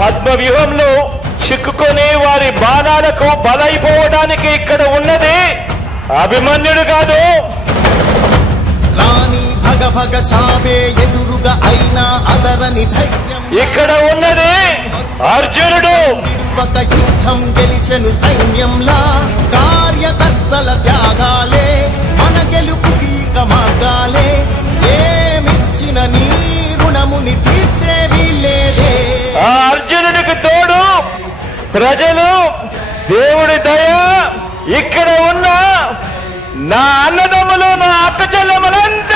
పద్మ వ్యూహంలో చిక్కుకొని వారి బాణాలకు బలైపోవడానికి ఇక్కడ ఉన్నది అభిమన్యుడు కాదు. రాణి భగ భగ చావే ఎదురుగా అయినా అదరని ధైర్యం ఇక్కడ ఉన్నది అర్జునుడు. యుద్ధం గెలిచెను సైన్యంలా. కార్యకర్తల ప్రజలు దేవుడి దయ ఇక్కడ ఉన్న నా అన్నదమ్ములు నా అక్క చెల్లెమ్మలందరూ